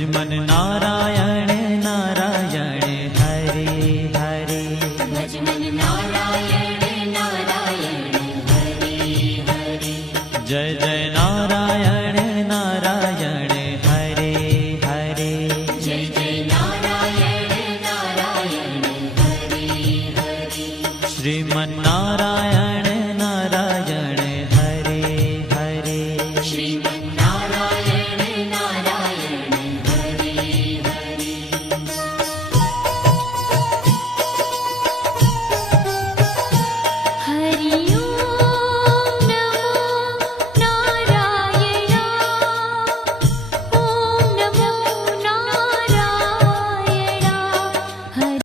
Bhajman Narayan Narayan Hare Hare. Bhajman Narayan Narayan Hare Hare. Jai Jai Narayan Narayan Hare Hare. Jai Jai Narayan Narayan Hare Hare. Shriman Narayan